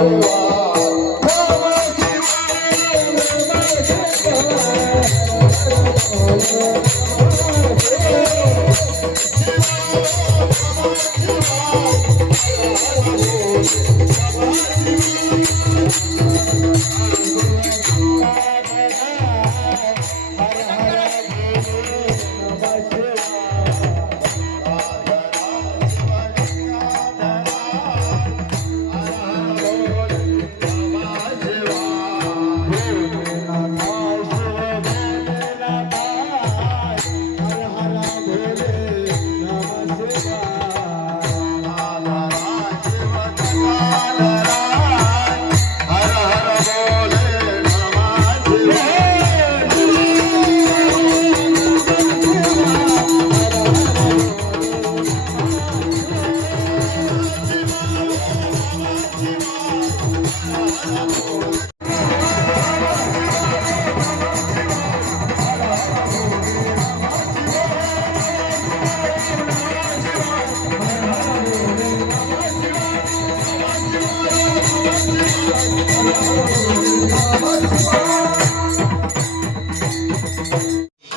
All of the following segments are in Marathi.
Thank you.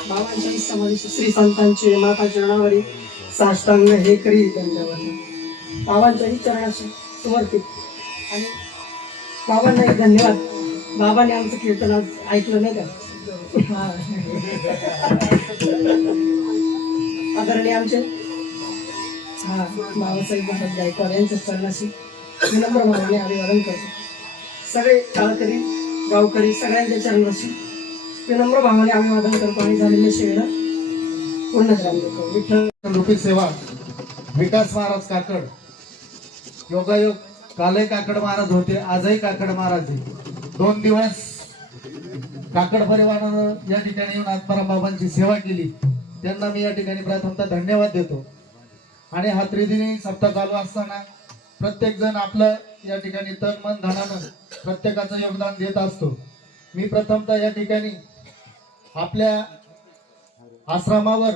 बाबांच्या समाधीचे श्री संतांचे माता चरणावरी साष्टांग हे करी दंडवत बाबांच्याही चरणाशी समर्पित. आणि बाबांना धन्यवाद. बाबांनी आमचं कीर्तन आज ऐकलं नाही का? हा. आदरणीय आमचे. हा बाबासाहेब महाराज गायकवाड यांच्या चरणाशी विनम्र भावाने अभिवादन करतो. सगळे टाळकरी गावकरी सगळ्यांच्या चरणाशी विनम्र भावाने आम्ही वादन करतो आणि झालेल्या सेवेला पूर्ण ग्राम विठ्ठल लोकसेवा सेवा विकास महाराज काकड. योगायोग कालही काकड महाराज होते आजही काकड महाराज आहे. दोन दिवस काकड परिवारानं या ठिकाणी येऊन आत्माराम बाबांची सेवा केली. त्यांना मी या ठिकाणी प्रथमतः धन्यवाद देतो. आणि हा त्रिदिनी सप्ताह चालू असताना प्रत्येक जण आपलं या ठिकाणी तन मन धनानं प्रत्येकाचं योगदान देत असतो. मी प्रथमतः या ठिकाणी आपल्या आश्रमावर